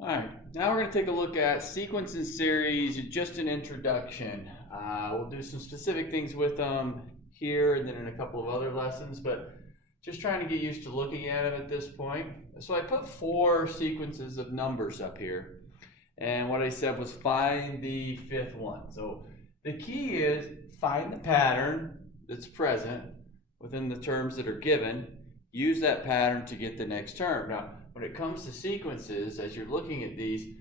All right, now we're going to take a look at sequence and series, just an introduction. We'll do some specific things with them here and then in a couple of other lessons, but just trying to get used to looking at them at this point. So I put 4 sequences of numbers up here, and what I said was find the 5th one. So the key is find the pattern that's present within the terms that are given, use that pattern to get the next term. Now, when it comes to sequences, as you're looking at these,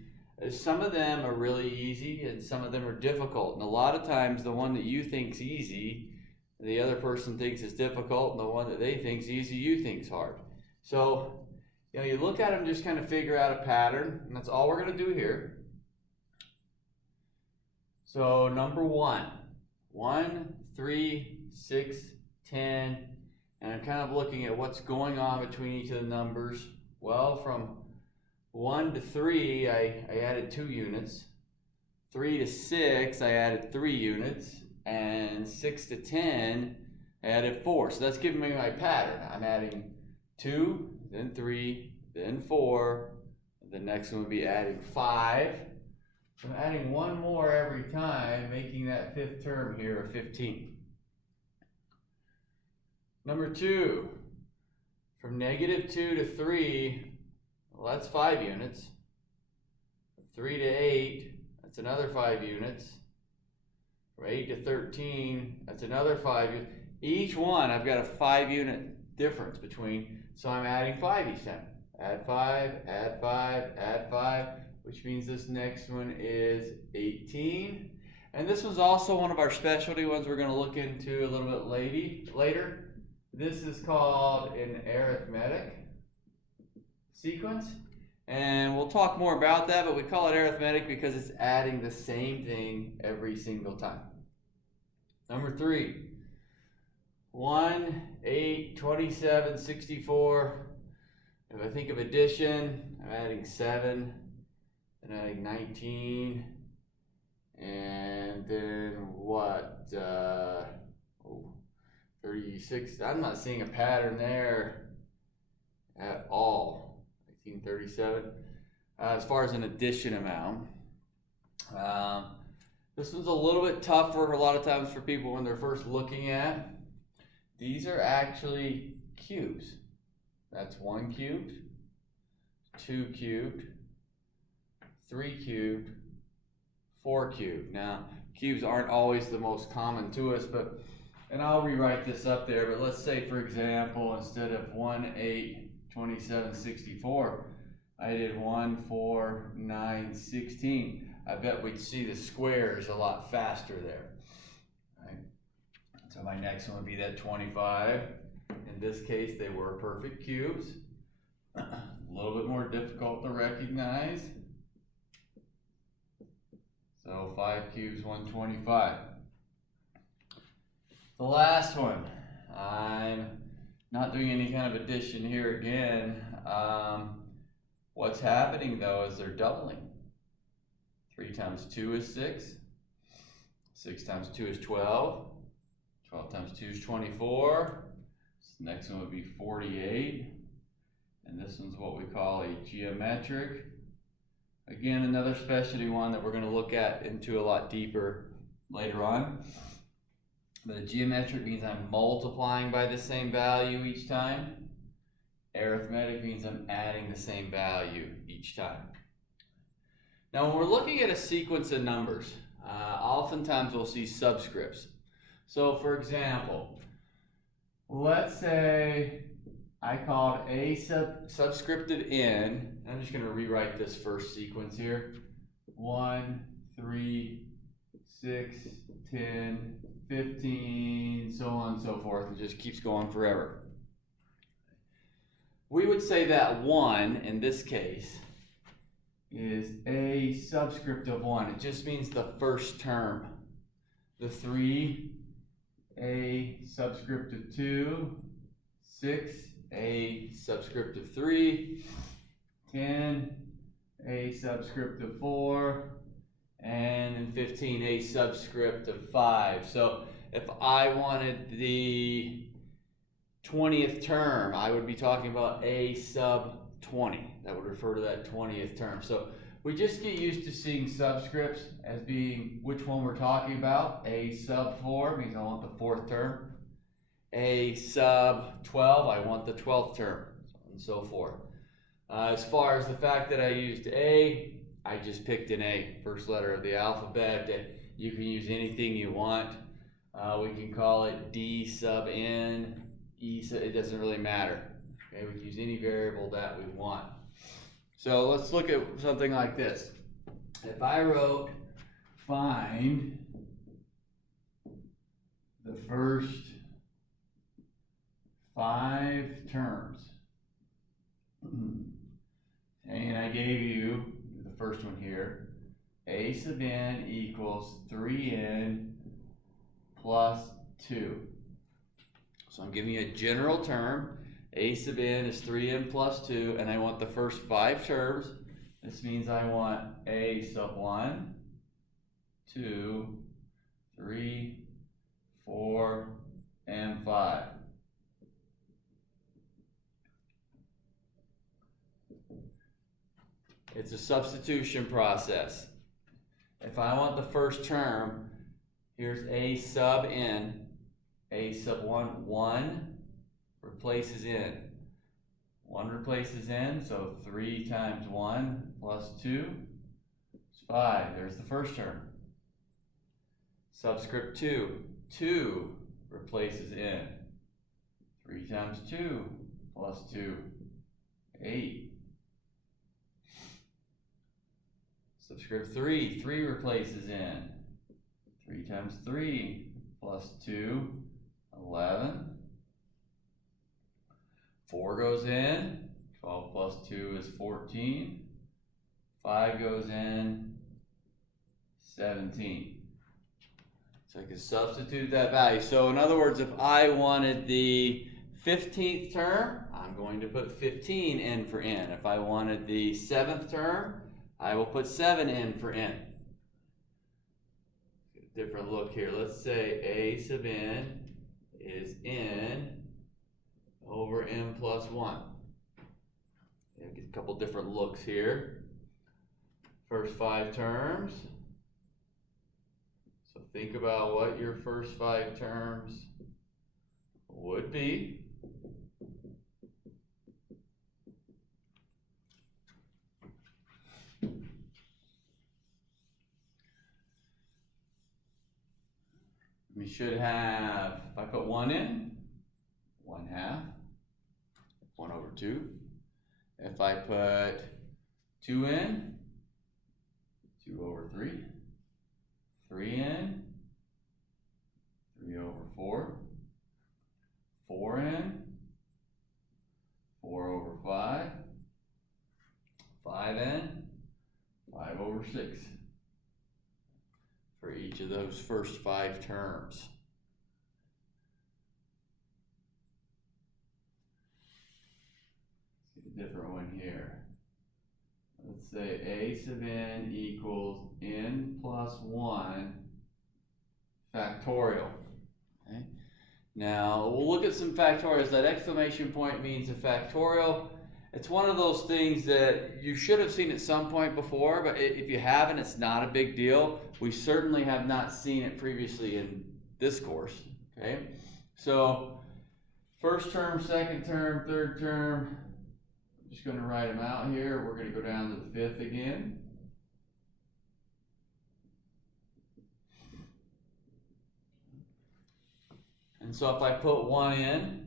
some of them are really easy and some of them are difficult. And a lot of times the one that you think's easy, the other person thinks is difficult, and the one that they think's easy, you think's hard. So, you look at them, just kind of figure out a pattern, and that's all we're going to do here. So number 1, 1, 3, 6, 10, and I'm kind of looking at what's going on between each of the numbers. Well, from 1 to 3, I added 2 units. 3 to 6, I added 3 units. And 6 to 10, I added 4. So that's giving me my pattern. I'm adding 2, then 3, then 4. The next one would be adding 5. So I'm adding 1 more every time, making that 5th term here a 15. Number 2. From -2 to 3, well, that's 5 units. 3 to 8, that's another 5 units. From 8 to 13, that's another 5 units. Each one, I've got a 5 unit difference between, so I'm adding 5 each time. Add 5, add 5, add 5, which means this next one is 18. And this was also one of our specialty ones we're going to look into a little bit later. This is called an arithmetic sequence, and we'll talk more about that, but we call it arithmetic because it's adding the same thing every single time. Number 3, 1, 8, 27, 64. If I think of addition, I'm adding 7, and adding 19, and then what? 36. I'm not seeing a pattern there at all. 1937. As far as an addition amount, this one's a little bit tougher a lot of times for people when they're first looking at. These are actually cubes. That's 1 cubed, 2 cubed, 3 cubed, 4 cubed. Now, cubes aren't always the most common to us, and I'll rewrite this up there, but let's say, for example, instead of 1, 8, 27, 64, I did 1, 4, 9, 16. I bet we'd see the squares a lot faster there. Right? So my next one would be that 25. In this case, they were perfect cubes. A little bit more difficult to recognize. So 5 cubes, 125. The last one, I'm not doing any kind of addition here again. What's happening though is they're doubling. 3 times 2 is 6. 6 times 2 is 12. 12 times 2 is 24. This next one would be 48. And this one's what we call a geometric. Again, another specialty one that we're going to look at into a lot deeper later on. But a geometric means I'm multiplying by the same value each time. Arithmetic means I'm adding the same value each time. Now, when we're looking at a sequence of numbers, oftentimes we'll see subscripts. So, for example, let's say I called A subscripted n. I'm just going to rewrite this first sequence here. 1, 3, 6, 10, 15, so on and so forth. It just keeps going forever. We would say that 1, in this case, is A subscript of 1. It just means the first term. The 3, A subscript of 2. 6, A subscript of 3. 10, A subscript of 4. And then 15, A subscript of 5. So if I wanted the 20th term, I would be talking about A sub 20. That would refer to that 20th term. So we just get used to seeing subscripts as being which one we're talking about. A sub 4 means I want the 4th term. A sub 12, I want the 12th term, and so forth. As far as the fact that I used A, I just picked an A, first letter of the alphabet. You can use anything you want. We can call it D sub N, E sub, it doesn't really matter. Okay, we can use any variable that we want. So let's look at something like this. If I wrote find the first 5 terms, and I gave you the first one here, A sub n equals 3n plus 2. So I'm giving you a general term. A sub n is 3n plus 2, and I want the first 5 terms. This means I want A sub 1, 2, 3, 4, and 5. It's a substitution process. If I want the first term, here's A sub n. A sub 1, 1 replaces n. 1 replaces n, so 3 times 1 plus 2 is 5. There's the first term. Subscript 2. 2 replaces n. 3 times 2 plus 2, 8. Subscript 3. 3 replaces n. 3 times 3 plus 2, 11. 4 goes in. 12 plus 2 is 14. 5 goes in. 17. So I can substitute that value. So in other words, if I wanted the 15th term, I'm going to put 15 in for n. If I wanted the 7th term, I will put 7 in for n. Different look here. Let's say A sub n is n over n plus 1. Get a couple different looks here. First 5 terms. So think about what your first 5 terms would be. We should have, if I put 1 in, 1/2, 1 over 2. If I put 2 in, 2 over 3. 3 in, 3 over 4. 4 in, 4 over 5. 5 in, 5 over 6. For each of those first 5 terms. Let's get a different one here. Let's say A sub n equals n plus 1 factorial. Okay. Now we'll look at some factorials. That exclamation point means a factorial. It's one of those things that you should have seen at some point before, but if you haven't, it's not a big deal. We certainly have not seen it previously in this course, okay? So, first term, second term, third term, I'm just going to write them out here. We're going to go down to the 5th again. And so if I put 1 in,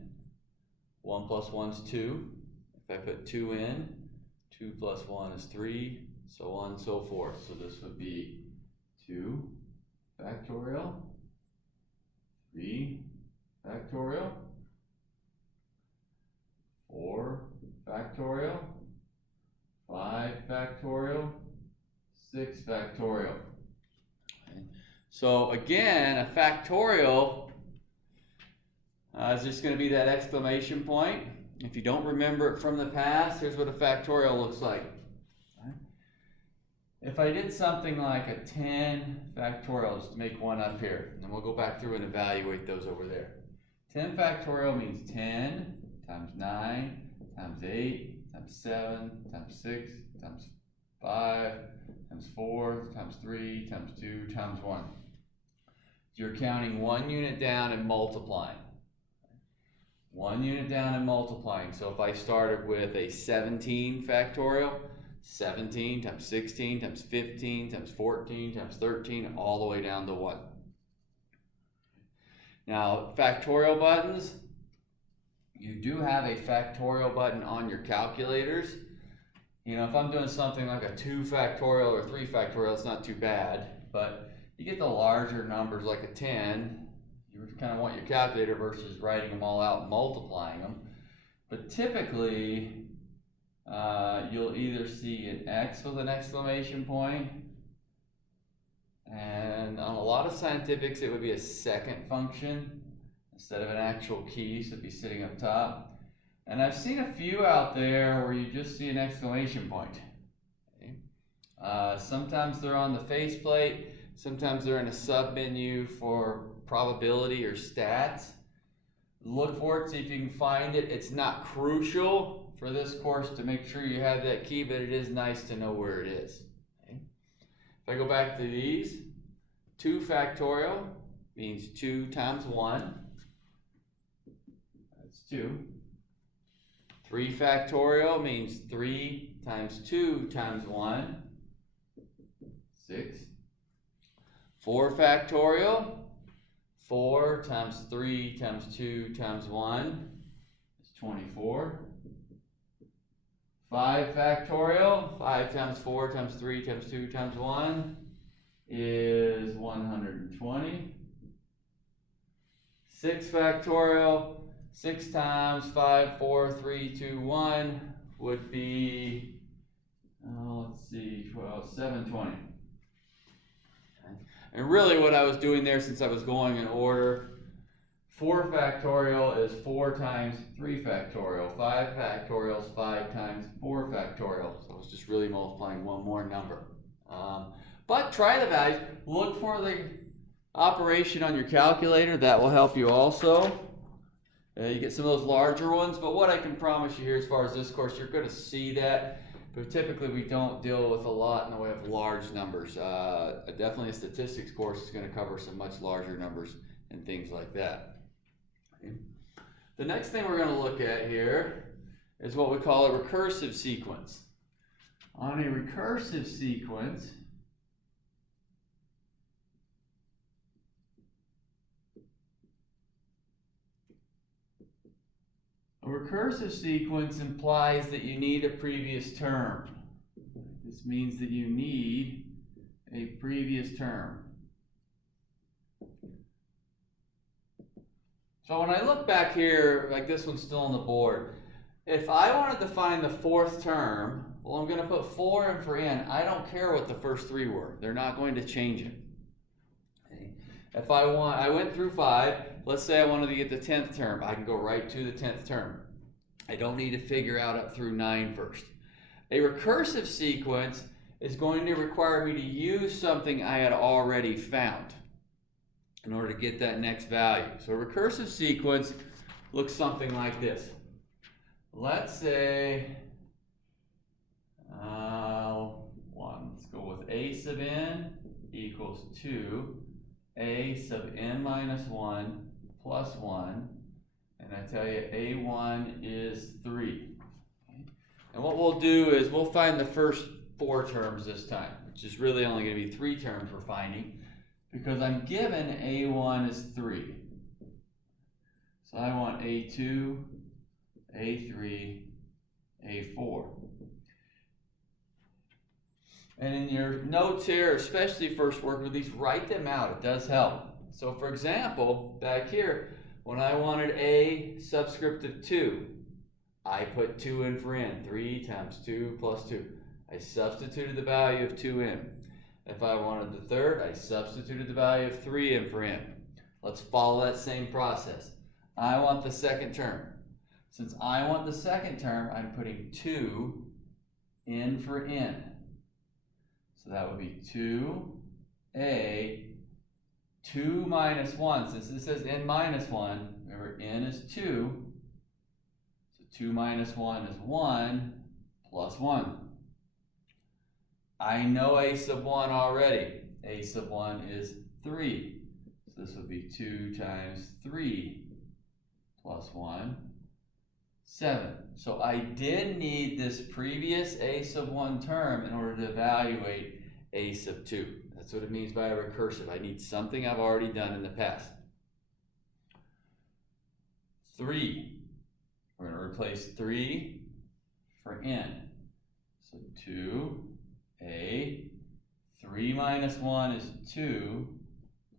1 plus 1 is 2. If I put 2 in, 2 plus 1 is 3, so on and so forth. So this would be 2 factorial, 3 factorial, 4 factorial, 5 factorial, 6 factorial. Okay. So again, a factorial is just going to be that exclamation point. If you don't remember it from the past, here's what a factorial looks like. If I did something like a 10 factorial, just to make one up here, and then we'll go back through and evaluate those over there. 10 factorial means 10 times 9 times 8 times 7 times 6 times 5 times 4 times 3 times 2 times 1. You're counting 1 unit down and multiplying. 1 unit down and multiplying. So if I started with a 17 factorial, 17 times 16 times 15 times 14 times 13, all the way down to 1. Now, factorial buttons, you do have a factorial button on your calculators. You know, if I'm doing something like a 2 factorial or 3 factorial, it's not too bad. But you get the larger numbers like a 10, you kind of want your calculator versus writing them all out and multiplying them. But typically, you'll either see an X with an exclamation point, and on a lot of scientifics it would be a second function instead of an actual key, so it'd be sitting up top. And I've seen a few out there where you just see an exclamation point. Okay. Sometimes they're on the faceplate, sometimes they're in a sub-menu for probability or stats. Look for it, see if you can find it. It's not crucial for this course to make sure you have that key, but it is nice to know where it is. Okay. If I go back to these, 2 factorial means 2 times 1. That's 2. 3 factorial means 3 times 2 times 1. 6. 4 factorial, 4 times 3 times 2 times 1 is 24. 5 factorial, 5 times 4 times 3 times 2 times 1 is 120. 6 factorial, 6 times 5, 4, 3, 2, 1 would be, let's see, 720. And really what I was doing there, since I was going in order, 4 factorial is 4 times 3 factorial. 5 factorial is 5 times 4 factorial. So I was just really multiplying one more number. But try the values. Look for the operation on your calculator. That will help you also. You get some of those larger ones. But what I can promise you here as far as this course, you're going to see that. But typically we don't deal with a lot in the way of large numbers. Definitely a statistics course is going to cover some much larger numbers and things like that. Okay. The next thing we're going to look at here is what we call a recursive sequence. On a recursive sequence, a recursive sequence implies that you need a previous term. This means that you need a previous term. So when I look back here, like this one's still on the board, if I wanted to find the 4th term, well, I'm going to put 4 in for n. I don't care what the first 3 were. They're not going to change it. Okay. If I went through 5, let's say I wanted to get the 10th term, I can go right to the 10th term. I don't need to figure out up through 9 first. A recursive sequence is going to require me to use something I had already found in order to get that next value. So a recursive sequence looks something like this. Let's say, let's go with a sub n equals 2, a sub n minus 1 plus 1, and I tell you a1 is 3. Okay. And what we'll do is we'll find the first 4 terms this time, which is really only going to be 3 terms we're finding, because I'm given a1 is 3. So I want a2, a3, a4. And in your notes here, especially first work with these, write them out. It does help. So for example, back here, when I wanted a subscript of 2, I put 2 in for n. 3 times 2 plus 2. I substituted the value of 2 in. If I wanted the third, I substituted the value of 3 in for n. Let's follow that same process. I want the second term. Since I want the second term, I'm putting 2 in for n. So that would be 2a, 2 minus 1. Since this says n minus 1, remember n is 2. So 2 minus 1 is 1. plus 1. I know a sub 1 already. A sub 1 is 3. So this would be 2 times 3 plus 1, 7. So I did need this previous a sub 1 term in order to evaluate a sub 2. That's what it means by a recursive. I need something I've already done in the past. 3. We're going to replace 3 for n. So 2a, 3 minus 1 is 2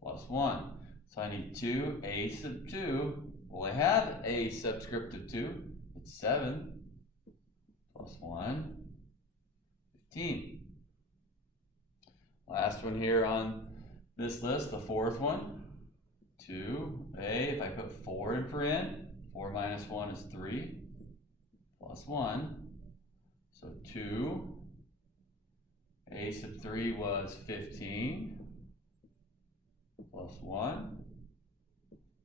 plus 1. So I need 2a sub 2. Well, I have a subscript of 2. It's 7 plus 1, 15. Last one here on this list, the fourth one. 2a, if I put 4 in for n, 4 minus 1 is 3 plus 1. So 2. A sub 3 was 15 plus 1.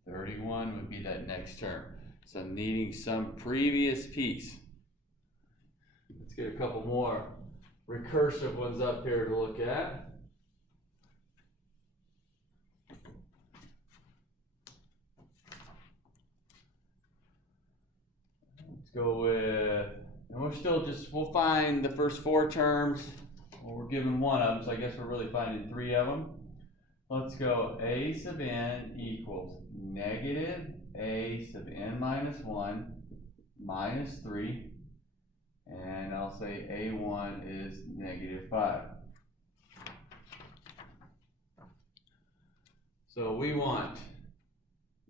31 would be that next term. So I'm needing some previous piece. Let's get a couple more recursive ones up here to look at. Let's go with, and we'll find the first 4 terms. Well, we're given 1 of them, so I guess we're really finding 3 of them. Let's go a sub n equals negative a sub n minus 1 minus 3. And I'll say a1 is negative 5. So we want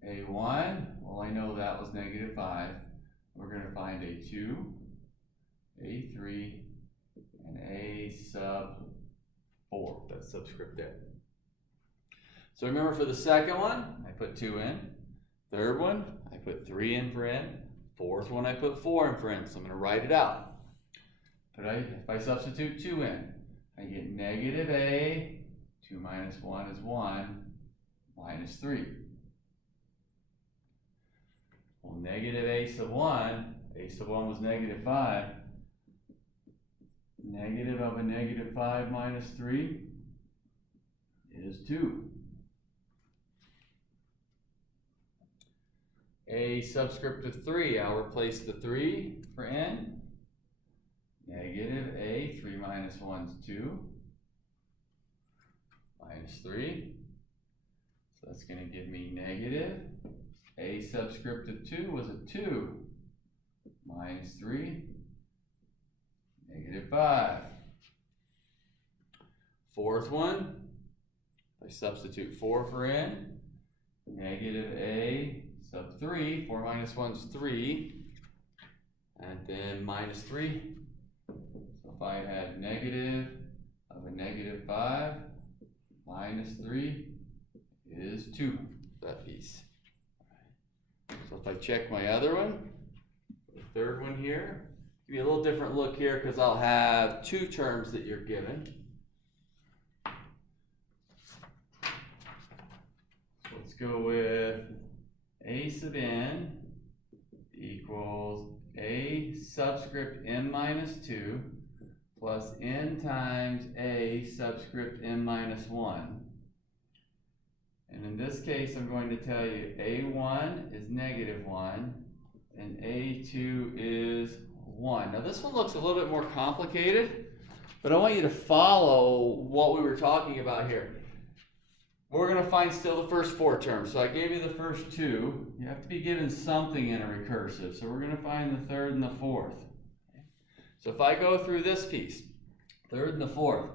a1. Well, I know that was negative 5. We're going to find a2, a3, and a sub 4. That's subscript n. So remember, for the second one, I put 2 in. Third one, I put 3 in for n. Fourth one, I put 4 in for n. So I'm going to write it out. But if I substitute 2 in, I get negative a, 2 minus 1 is 1, minus 3. Well, negative a sub 1 was negative 5. Negative of a negative 5 minus 3 is 2. A subscript of 3, I'll replace the 3 for n. Negative a, 3 minus 1 is 2, minus 3. So that's going to give me negative. A subscript of 2 was a 2, minus 3, negative 5. Fourth one, if I substitute 4 for n, negative a sub 3, 4 minus 1 is 3, and then minus 3. So if I had negative of a negative 5, minus 3 is 2, that piece. So if I check my other one, the third one here, give you a little different look here because I'll have 2 terms that you're given. So let's go with a sub n equals a subscript n minus 2 plus n times a subscript n minus 1. And in this case, I'm going to tell you a1 is negative 1 and a2 is 1. Now this one looks a little bit more complicated, but I want you to follow what we were talking about here. We're going to find still the first 4 terms. So I gave you the first 2. You have to be given something in a recursive. So we're going to find the third and the fourth. So if I go through this piece, third and the fourth,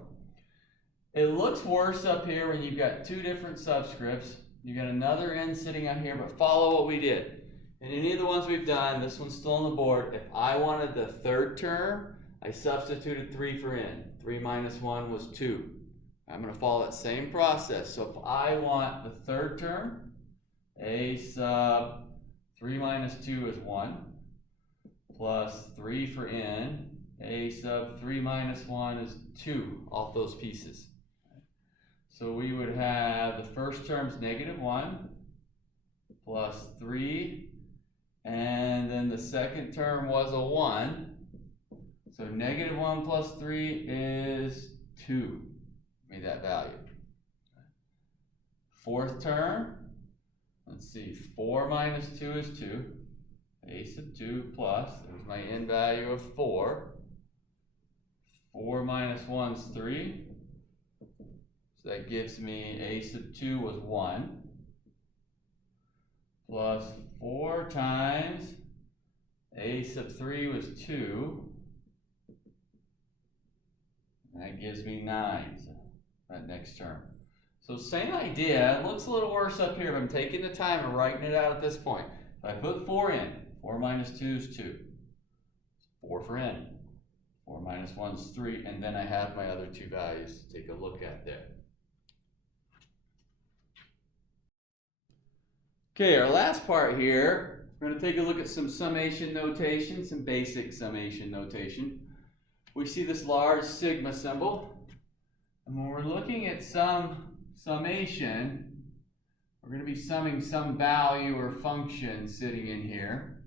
it looks worse up here when you've got 2 different subscripts. You've got another n sitting out here, but follow what we did. In any of the ones we've done, this one's still on the board. If I wanted the third term, I substituted 3 for n. 3 minus 1 was 2. I'm going to follow that same process. So if I want the third term, a sub 3 minus 2 is 1, plus 3 for n. A sub 3 minus 1 is 2, off those pieces. So we would have the first term's negative 1, plus 3, and then the second term was a 1. So negative 1 plus 3 is 2. Give me that value. Fourth term, let's see, 4 minus 2 is 2. A sub 2 plus, there's my n value of 4. 4 minus 1 is 3. So that gives me a sub 2 was 1. Plus 4 times a sub 3 was 2. And that gives me 9, so that next term. So same idea, it looks a little worse up here, but I'm taking the time and writing it out at this point. If I put 4 in, 4 minus 2 is 2. 4 for n. 4 minus 1 is 3, and then I have my other two values to take a look at there. Okay, our last part here, we're going to take a look at some summation notation, some basic summation notation. We see this large sigma symbol, and when we're looking at some summation, we're going to be summing some value or function sitting in here.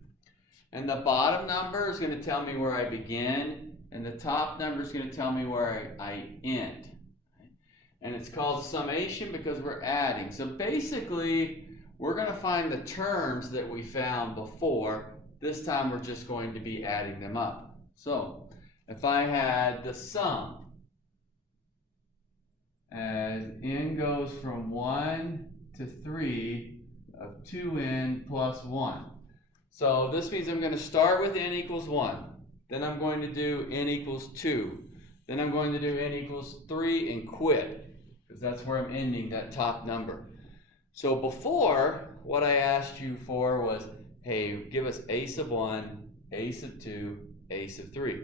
And the bottom number is going to tell me where I begin, and the top number is going to tell me where I end. And it's called summation because we're adding. So basically, we're going to find the terms that we found before. This time we're just going to be adding them up. So if I had the sum as n goes from 1 to 3 of 2n plus 1. So this means I'm going to start with n equals 1. Then I'm going to do n equals 2. Then I'm going to do n equals 3 and quit, because that's where I'm ending that top number. So before, what I asked you for was, hey, give us a sub 1, a sub 2, a sub 3.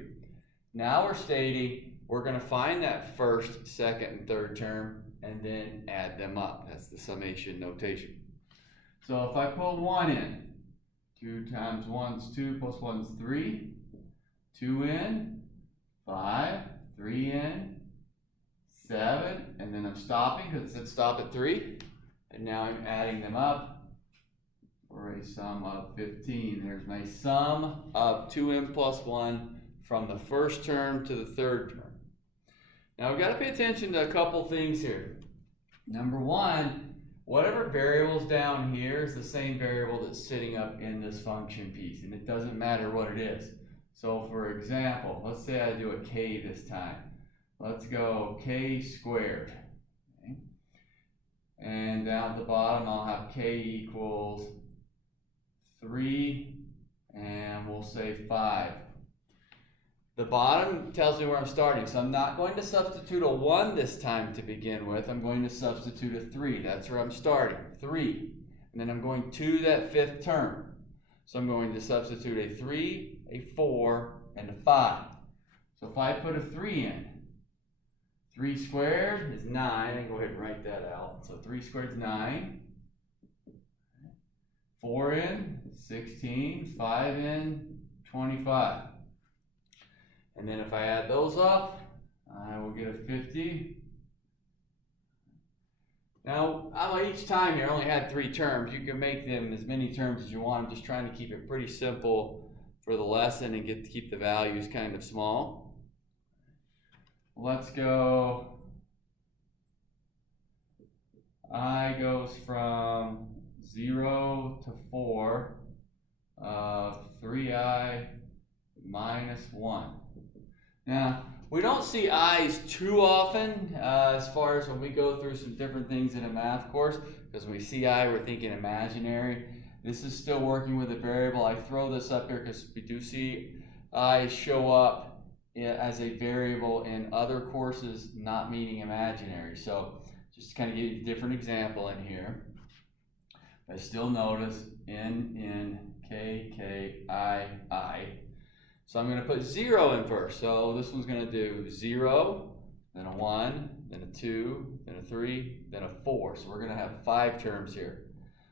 Now we're stating we're going to find that first, second, and third term and then add them up. That's the summation notation. So if I put 1 in, 2 times 1 is 2 plus 1 is 3. 2 in, 5, 3 in, 7, and then I'm stopping because it said stop at 3. And now I'm adding them up for a sum of 15. There's my sum of 2n plus 1 from the first term to the third term. Now we've got to pay attention to a couple things here. Number one, whatever variable's down here is the same variable that's sitting up in this function piece, and it doesn't matter what it is. So for example, let's say I do a k this time. Let's go k squared. Okay. And down at the bottom I'll have k equals 3, and we'll say 5. The bottom tells me where I'm starting, so I'm not going to substitute a 1 this time to begin with. I'm going to substitute a 3. That's where I'm starting, 3. And then I'm going to that fifth term. So I'm going to substitute a 3, a 4, and a 5. So if I put a 3 in, 3 squared is 9. I can go ahead and write that out. So 3 squared is 9. 4 in, 16. 5 in, 25. And then if I add those up, I will get a 50. Now, each time here I only had 3 terms. You can make them as many terms as you want. I'm just trying to keep it pretty simple for the lesson and keep the values kind of small. Let's go. I goes from 0 to 4 of 3i minus 1. Now, we don't see i's too often as far as when we go through some different things in a math course, because when we see I, we're thinking imaginary. This is still working with a variable. I throw this up here because we do see I show up as a variable in other courses, not meaning imaginary. So just to kind of give you a different example in here. I still notice n, k, k, I. So I'm going to put 0 in first. So this one's going to do 0, then a 1, then a 2, then a 3, then a 4. So we're going to have 5 terms here.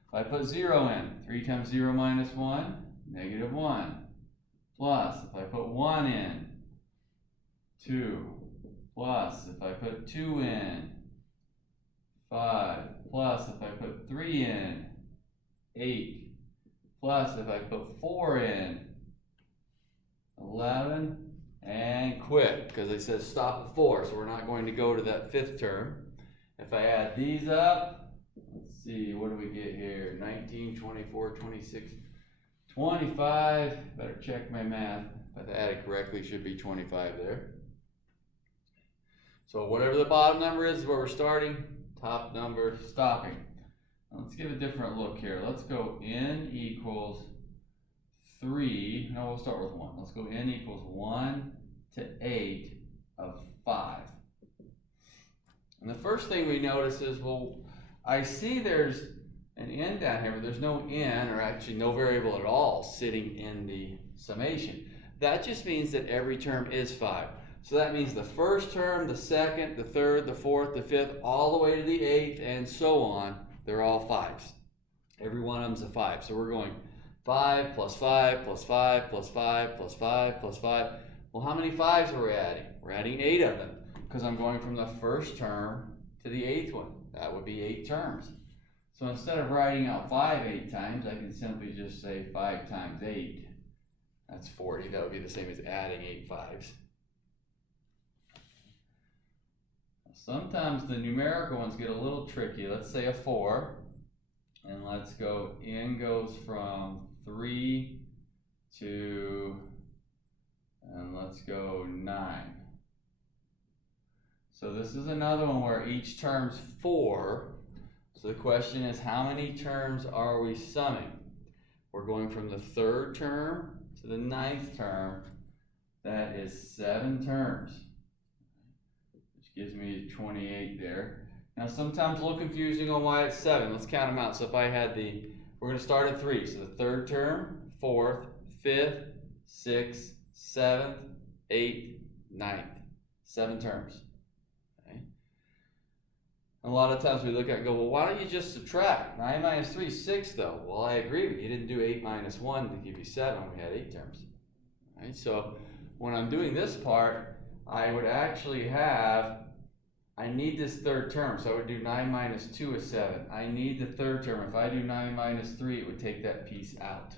If I put 0 in, 3 times 0 minus 1, negative 1. Plus, if I put 1 in, 2. Plus, if I put 2 in, 5. Plus, if I put 3 in, 8. Plus, if I put 4 in, 11, and quit, because it says stop at 4, so we're not going to go to that 5th term. If I add these up, let's see, what do we get here? 19, 24, 26, 25. Better check my math. If I added correctly, should be 25 there. So whatever the bottom number is where we're starting, top number stopping. Now let's give a different look here. Let's go n equals 3. No, we'll start with 1. Let's go n equals 1 to 8 of 5. And the first thing we notice is, well, I see there's an n down here, but there's no n, or actually no variable at all, sitting in the summation. That just means that every term is 5. So that means the first term, the second, the third, the fourth, the fifth, all the way to the 8th, and so on, they're all 5s. Every one of them's a 5. So we're going 5 plus 5 plus 5 plus 5 plus 5 plus 5. Well, how many 5s are we adding? We're adding 8 of them, because I'm going from the first term to the 8th one. That would be 8 terms. So instead of writing out 5 8 times, I can simply just say 5 times 8. That's 40. That would be the same as adding 8 5s. Sometimes the numerical ones get a little tricky. Let's say a 4. And let's go, n goes from 3 to, and let's go 9. So this is another one where each term's 4. So the question is, how many terms are we summing? We're going from the 3rd term to the 9th term. That is 7 terms, which gives me 28 there. Now sometimes a little confusing on why it's 7. Let's count them out. So if I had we're going to start at 3. So the 3rd term, 4th, 5th, 6th, 7th, 8th, 9th. 7 terms. Okay. And a lot of times we look at it and go, well, why don't you just subtract? 9 minus 3 is 6 though. Well, I agree with you. You didn't do 8 minus 1 to give you 7. We had 8 terms. Right? So when I'm doing this part, I would actually have, I need this 3rd term, so I would do 9 minus 2 is 7. I need the 3rd term. If I do 9 minus 3, it would take that piece out.